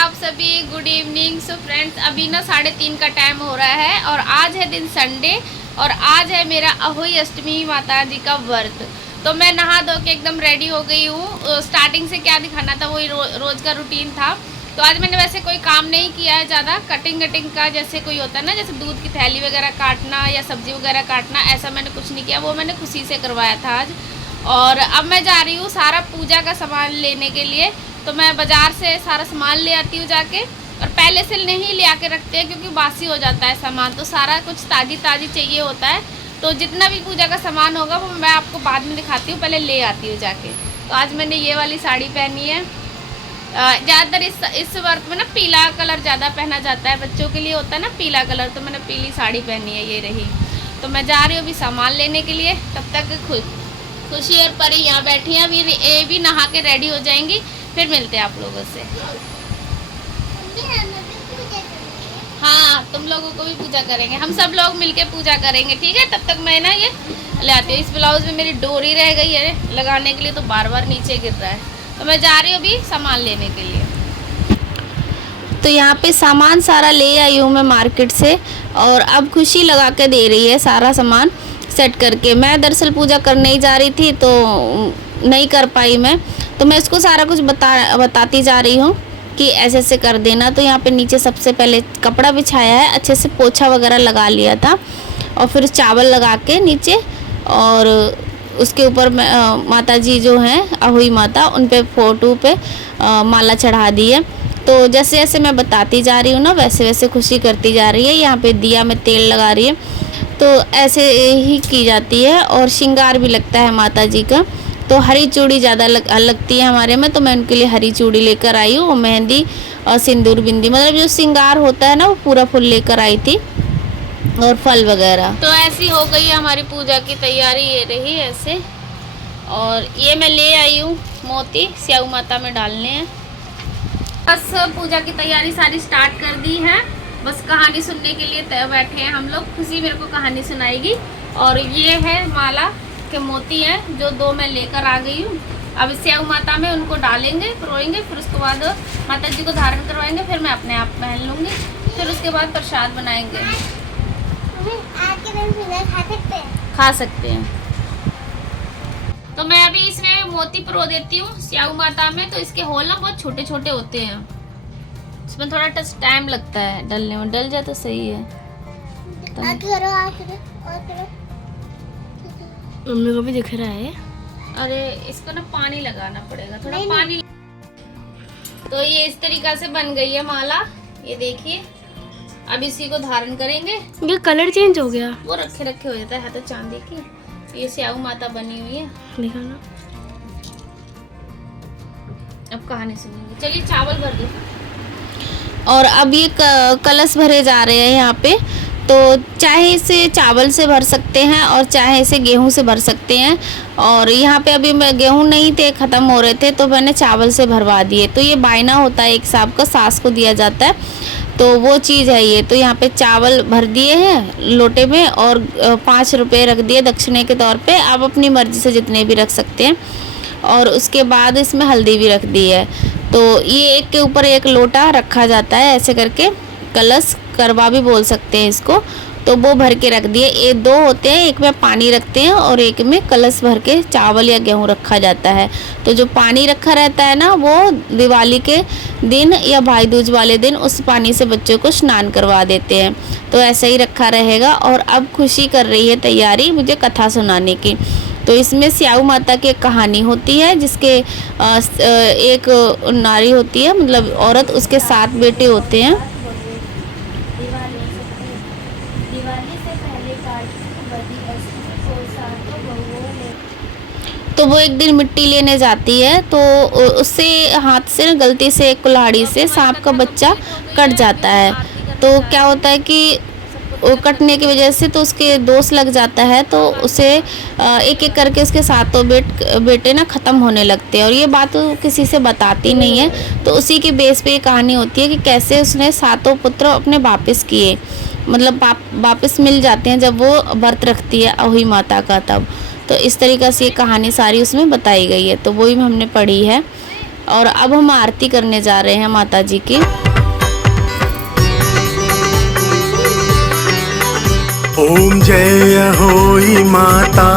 आप सभी, good evening. So friends, अभी ना 3:30 का टाइम हो रहा है और आज है दिन संडे और आज है मेरा अहोई अष्टमी माता जी का व्रत। तो मैं नहा धो के एकदम रेडी हो गई हूँ। स्टार्टिंग से क्या दिखाना था वही रोज़ का रूटीन था। तो आज मैंने वैसे कोई काम नहीं किया है ज़्यादा। कटिंग का जैसे कोई होता है ना, जैसे दूध की थैली वगैरह काटना या सब्ज़ी वगैरह काटना, ऐसा मैंने कुछ नहीं किया। वो मैंने खुशी से करवाया था आज। और अब मैं जा रही हूँ सारा पूजा का सामान लेने के लिए। तो मैं बाज़ार से सारा सामान ले आती हूँ जाके, और पहले से नहीं ले आके रखते हैं क्योंकि बासी हो जाता है सामान। तो सारा कुछ ताज़ी चाहिए होता है। तो जितना भी पूजा का सामान होगा वो मैं आपको बाद में दिखाती हूँ, पहले ले आती हूँ जाके। तो आज मैंने ये वाली साड़ी पहनी है। ज़्यादातर इस वर्त में ना पीला कलर ज़्यादा पहना जाता है, बच्चों के लिए होता है ना पीला कलर। तो मैंने पीली साड़ी पहनी है, ये रही। तो मैं जा रही हूँ अभी सामान लेने के लिए। तब तक खुशी और परी यहाँ बैठी हैं, अभी ये भी नहा के रेडी हो जाएंगी। फिर मिलते हैं आप लोगों से। हाँ, तुम लोगों को भी पूजा करेंगे, हम सब लोग मिलके पूजा करेंगे, ठीक है। तब तक मैं ना ये ले आती हूँ। इस ब्लाउज में मेरी डोरी रह गई है लगाने के लिए, तो बार बार नीचे गिर रहा है। तो मैं जा रही हूँ अभी सामान लेने के लिए। तो यहाँ पे सामान सारा ले आई हूँ मैं मार्केट से, और अब खुशी लगा के दे रही है सारा सामान सेट करके। मैं दरअसल पूजा करने ही जा रही थी तो नहीं कर पाई मैं। तो मैं इसको सारा कुछ बताती जा रही हूँ कि ऐसे ऐसे कर देना। तो यहाँ पे नीचे सबसे पहले कपड़ा बिछाया है, अच्छे से पोछा वगैरह लगा लिया था, और फिर चावल लगा के नीचे, और उसके ऊपर माता जी जो हैं अहोई माता, उन पे फोटो पे माला चढ़ा दी है। तो जैसे जैसे मैं बताती जा रही हूँ ना, वैसे वैसे खुशी करती जा रही है। यहाँ पे दिया में तेल लगा रही है। तो ऐसे ही की जाती है, और श्रृंगार भी लगता है माता जी का। तो हरी चूड़ी ज़्यादा लगती है हमारे में, तो मैं उनके लिए हरी चूड़ी लेकर आई हूँ। मेहंदी और सिंदूर बिंदी, मतलब जो श्रृंगार होता है ना, वो पूरा फुल लेकर आई थी, और फल वगैरह। तो ऐसी हो गई है हमारी पूजा की तैयारी, ये रही ऐसे। और ये मैं ले आई हूँ मोती, स्याऊ माता में डालने हैं। बस पूजा की तैयारी सारी स्टार्ट कर दी है। बस कहानी सुनने के लिए बैठे हैं हम लोग। खुशी मेरे को कहानी सुनाएगी। और ये है माला के मोती हैं जो 2 मैं लेकर आ गई हूँ। अब स्याऊ माता में उनको डालेंगे, परोएंगे, फिर उसके बाद माता जी को धारण करवाएंगे, फिर मैं अपने आप पहन लूँगी। फिर उसके बाद प्रसाद बनाएंगे। खा सकते हैं। तो मैं अभी इसमें मोती परो देती हूँ स्याऊ माता में। तो इसके होल ना बहुत छोटे छोटे होते हैं, इसमें थोड़ा टाइम लगता है डलने में। डल जाए तो सही है। मम्मी को भी दिख रहा है। अरे इसको ना पानी लगाना पड़ेगा, थोड़ा पानी। तो ये इस तरीका से बन गई है माला, ये देखिए। अब इसी को धारण करेंगे। ये कलर चेंज हो गया, वो रखे हो जाता है तो चांदी की। ये स्याऊ माता बनी हुई है, दिखाना। अब कहानी सुनेंगे। चलिए चावल भर दो। और अब ये कलश भरे जा रहे हैं यहाँ पे। तो चाहे इसे चावल से भर सकते हैं और चाहे इसे गेहूं से भर सकते हैं। और यहाँ पे अभी गेहूं नहीं थे, ख़त्म हो रहे थे, तो मैंने चावल से भरवा दिए। तो ये बायना होता है एक हिसाब का, सास को दिया जाता है, तो वो चीज़ है ये। तो यहाँ पे चावल भर दिए हैं लोटे में, और 5 रुपये रख दिए दक्षिणे के तौर पे। आप अपनी मर्ज़ी से जितने भी रख सकते हैं। और उसके बाद इसमें हल्दी भी रख दी है। तो ये एक के ऊपर एक लोटा रखा जाता है ऐसे करके, कलश करवा भी बोल सकते हैं इसको। तो वो भर के रख दिए। ये 2 होते हैं, एक में पानी रखते हैं और एक में कलश भर के चावल या गेहूं रखा जाता है। तो जो पानी रखा रहता है ना, वो दिवाली के दिन या भाई दूज वाले दिन उस पानी से बच्चों को स्नान करवा देते हैं। तो ऐसा ही रखा रहेगा। और अब खुशी कर रही है तैयारी मुझे कथा सुनाने की। तो इसमें स्याऊ माता की एक कहानी होती है, जिसके एक नारी होती है, मतलब औरत, उसके 7 बेटे होते हैं। तो वो एक दिन मिट्टी लेने जाती है, तो उससे हाथ से गलती से एक कुल्हाड़ी से सांप का बच्चा कट जाता है। तो क्या होता है कि कटने की वजह से तो उसके दोष लग जाता है। तो उसे एक एक करके उसके 7 बेटे ना ख़त्म होने लगते हैं। और ये बात वो किसी से बताती नहीं है। तो उसी के बेस पे ये कहानी होती है कि कैसे उसने 7 पुत्र अपने वापस किए, मतलब वापस मिल जाते हैं जब वो व्रत रखती है अहोई माता का। तब तो इस तरीक़ा से ये कहानी सारी उसमें बताई गई है। तो वही हमने पढ़ी है। और अब हम आरती करने जा रहे हैं माता जी की। ओम जय होई माता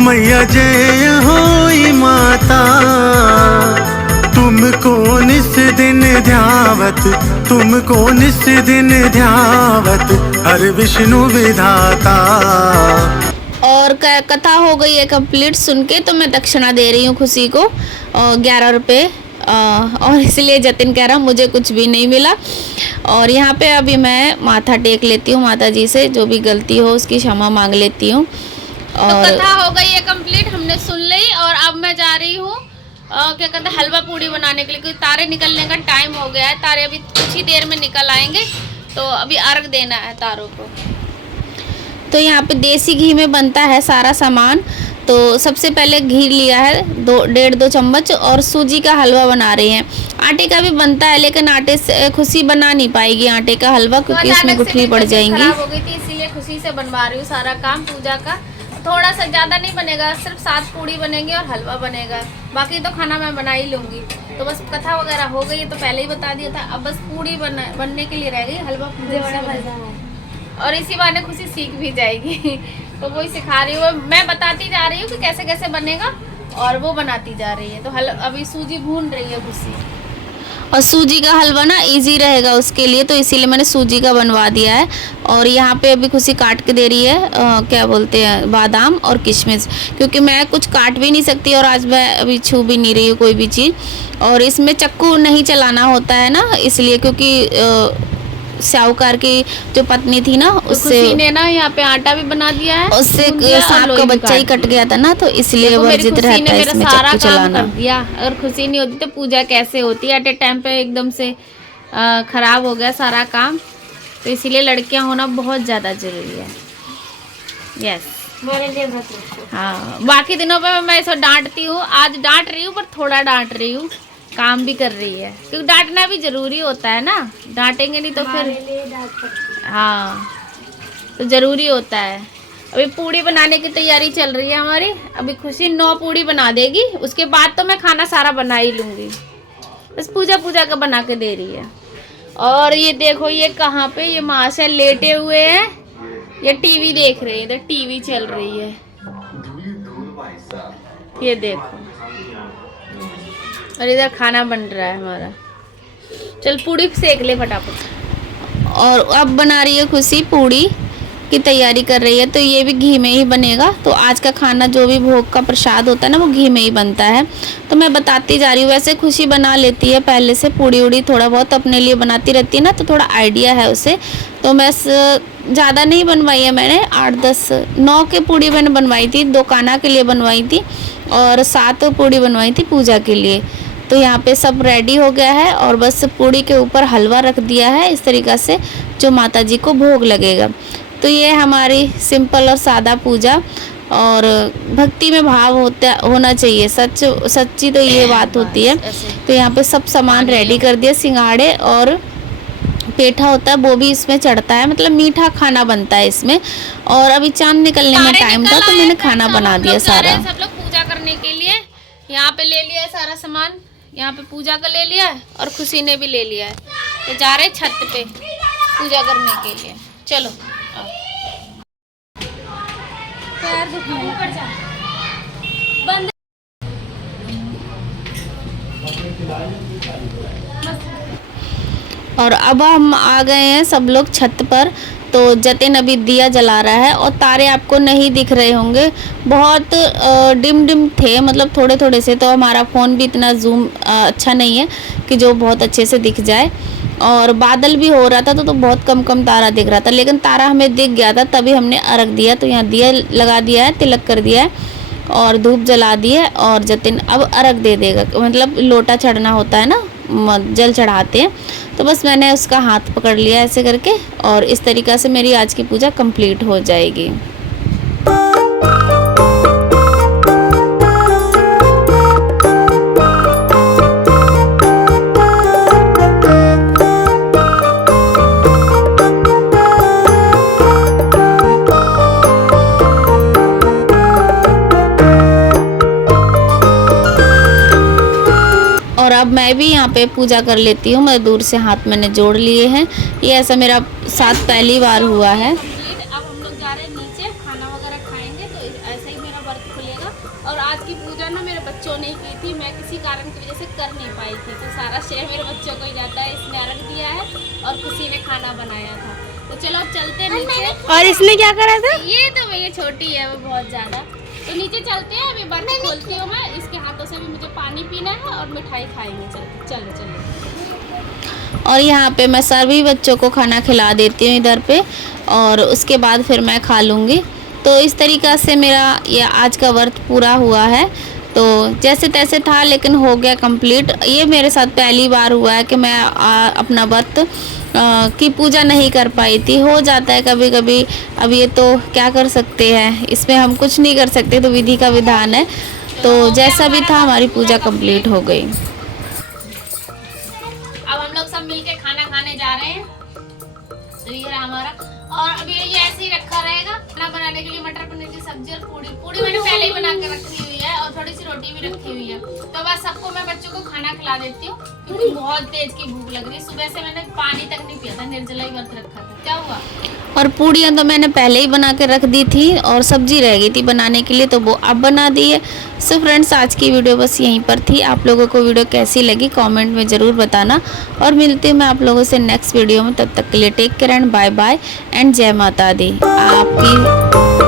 मैया, जय होई माता, तुमको निस दिन ध्यावत, तुमको निस दिन ध्यावत, हर विष्णु विधाता। और कथा हो गई है कंप्लीट सुन के, तो मैं दक्षिणा दे रही हूँ खुशी को 11 रुपये। और इसलिए जतिन कह रहा मुझे कुछ भी नहीं मिला। और यहाँ पे अभी मैं माथा टेक लेती हूँ माता जी से, जो भी गलती हो उसकी क्षमा मांग लेती हूँ। और तो कथा हो गई है कंप्लीट, हमने सुन ली। और अब मैं जा रही हूँ क्या कहते हैं हलवा पूड़ी बनाने के लिए, क्योंकि तारे निकलने का टाइम हो गया है। तारे अभी कुछ ही देर में निकल आएंगे, तो अभी अर्घ देना है तारों को। तो यहाँ पे देसी घी में बनता है सारा सामान। तो सबसे पहले घी लिया है 1.5-2 चम्मच, और सूजी का हलवा बना रहे हैं। आटे का भी बनता है, लेकिन आटे से खुशी बना नहीं पाएगी आटे का हलवा, क्योंकि इसमें गुठली पड़ जाएंगी। खराब हो गई थी, इसीलिए खुशी से बनवा रही हूँ सारा काम पूजा का। थोड़ा सा ज़्यादा नहीं बनेगा, सिर्फ 7 पूड़ी बनेंगे और हलवा बनेगा, बाकी तो खाना मैं बना ही लूँगी। तो बस कथा वगैरह हो गई है, तो पहले ही बता दिया था। अब बस पूड़ी बनने के लिए रह गई, हलवा पूड़ी और इसी बहाने खुशी सीख भी जाएगी। तो वही सिखा रही हूँ, मैं बताती जा रही हूँ कि कैसे कैसे बनेगा, और वो बनाती जा रही है। तो अभी सूजी भून रही है खुशी, और सूजी का हलवा ना इजी रहेगा उसके लिए, तो इसीलिए मैंने सूजी का बनवा दिया है। और यहाँ पे अभी खुशी काट के दे रही है क्या बोलते हैं बादाम और किशमिश, क्योंकि मैं कुछ काट भी नहीं सकती, और आज मैं अभी छू भी नहीं रही हूँ कोई भी चीज़। और इसमें चक्कू नहीं चलाना होता है ना, इसलिए क्योंकि साहूकार की जो पत्नी थी ना, उससे तो ने ना यहाँ पे आटा भी बना दिया है, उससे सांप का बच्चा ही कट गया था ना, तो इसलिए वर्जित रहता है इसमें चक्कू चलाना। कर दिया। अगर खुशी नहीं होती तो पूजा कैसे होती है? एट ए टाइम पे एकदम से खराब हो गया सारा काम, तो इसीलिए लड़कियां होना बहुत ज़्यादा जरूरी है। यस, मेरे लिए हाँ। बाकी दिनों पे मैं इसे डांटती हूँ, आज डांट रही हूँ, पर थोड़ा डांट रही हूँ, काम भी कर रही है, क्योंकि डांटना भी जरूरी होता है ना। डांटेंगे नहीं तो फिर हाँ, तो ज़रूरी होता है। अभी पूड़ी बनाने की तैयारी चल रही है हमारी। अभी खुशी 9 पूड़ी बना देगी, उसके बाद तो मैं खाना सारा बना ही लूँगी। बस पूजा का बना के दे रही है। और ये देखो, ये कहाँ पे, ये माशा लेटे हुए हैं, ये टीवी देख रहे हैं, इधर टीवी चल रही है, ये देखो। और इधर खाना बन रहा है हमारा। चल पूड़ी सेक ले फटाफट। और अब बना रही है खुशी, पूड़ी की तैयारी कर रही है, तो ये भी घी में ही बनेगा। तो आज का खाना जो भी भोग का प्रसाद होता है ना, वो घी में ही बनता है। तो मैं बताती जा रही हूँ। वैसे खुशी बना लेती है पहले से, पूड़ी उड़ी थोड़ा बहुत अपने लिए बनाती रहती है ना, तो थोड़ा आइडिया है उसे। तो मैं ज़्यादा नहीं बनवाई है मैंने, 8-10-9 के पूड़ी मैंने बनवाई थी, 2 काना के लिए बनवाई थी, और 7 पूड़ी बनवाई थी पूजा के लिए। तो यहाँ पे सब रेडी हो गया है, और बस पूड़ी के ऊपर हलवा रख दिया है इस तरीक़ा से, जो माता जी को भोग लगेगा। तो ये हमारी सिंपल और सादा पूजा, और भक्ति में भाव होना चाहिए, सच्ची तो ये बात होती है। तो यहाँ पे सब सामान रेडी कर दिया, सिंगाड़े और पेठा होता है वो भी इसमें चढ़ता है, मतलब मीठा खाना बनता है इसमें। और अभी चांद निकलने में टाइम था, तो मैंने खाना बना दिया सारा। सब लोग पूजा करने के लिए यहाँ पे ले लिया है सारा सामान, यहाँ पे पूजा का ले लिया है, और खुशी ने भी ले लिया है। तो जा रहे छत पे पूजा करने के लिए। चलो बंद। और अब हम आ गए हैं सब लोग छत पर। तो जतिन अभी दिया जला रहा है, और तारे आपको नहीं दिख रहे होंगे, बहुत डिम थे, मतलब थोड़े थोड़े से। तो हमारा फ़ोन भी इतना जूम अच्छा नहीं है कि जो बहुत अच्छे से दिख जाए। और बादल भी हो रहा था, तो बहुत कम तारा दिख रहा था, लेकिन तारा हमें दिख गया था, तभी हमने अर्घ दिया। तो यहाँ दिया लगा दिया है, तिलक कर दिया है, और धूप जला दी है। और जतिन अब अर्घ दे देगा, मतलब लोटा चढ़ना होता है ना, जल चढ़ाते हैं। तो बस मैंने उसका हाथ पकड़ लिया ऐसे करके, और इस तरीक़ा से मेरी आज की पूजा कंप्लीट हो जाएगी। और अब मैं भी यहाँ पे पूजा कर लेती हूँ। मैं दूर से हाथ मैंने जोड़ लिए हैं। ये ऐसा मेरा साथ पहली बार हुआ है। अब हम लोग जा रहे हैं नीचे, खाना वगैरह खाएंगे तो ऐसा ही मेरा व्रत खुलेगा। और आज की पूजा ना मेरे बच्चों ने की थी, मैं किसी कारण की वजह से कर नहीं पाई थी, तो सारा श्रेय मेरे बच्चों को ही जाता है। इसने अर्घ दिया है और किसी ने खाना बनाया था। तो चलो अब चलते हैं नीचे। और इसने क्या करा था? ये तो भैया छोटी है वो बहुत ज़्यादा। तो नीचे चलते हैं, अभी बर्तन खोलती हूँ मैं। इसके हाथों से भी मुझे पानी पीना है और मिठाई खाएंगे। चलो चलो। और यहाँ पे मैं सभी बच्चों को खाना खिला देती हूँ इधर पे, और उसके बाद फिर मैं खा लूँगी। तो इस तरीक़ा से मेरा ये आज का व्रत पूरा हुआ है। तो जैसे तैसे था लेकिन हो गया कंप्लीट। ये मेरे साथ पहली बार हुआ है कि मैं अपना व्रत की पूजा नहीं कर पाई थी। हो जाता है कभी कभी, अब ये तो क्या कर सकते हैं, इसमें हम कुछ नहीं कर सकते, तो विधि का विधान है। तो जैसा भी था हमारी पूजा कंप्लीट हो गई। अब हम लोग सब मिलके खाना खाने जा रहे हैं। तो ये है हमारा, और अभी ये ऐसे ही रखा रहेगा। खाना बनाने के लिए मटर पनीर की सब्जी और पूड़ी मैंने पहले ही बना के रखी हुई है, और थोड़ी सी रोटी भी रखी हुई है। तो बस सबको मैं बच्चों को खाना खिला देती हूँ, क्योंकि बहुत तेज की भूख लग रही है। सुबह से मैंने पानी तक नहीं पिया था, निर्जला ही व्रत रखा था। क्या हुआ? और पूड़ियाँ तो मैंने पहले ही बना के रख दी थी, और सब्जी रह गई थी बनाने के लिए, तो वो अब बना दी है। सो फ्रेंड्स, आज की वीडियो बस यहीं पर थी। आप लोगों को वीडियो कैसी लगी कमेंट में ज़रूर बताना, और मिलती हूँ मैं आप लोगों से नेक्स्ट वीडियो में। तब तक के लिए take care and bye bye and जय माता दी। आपकी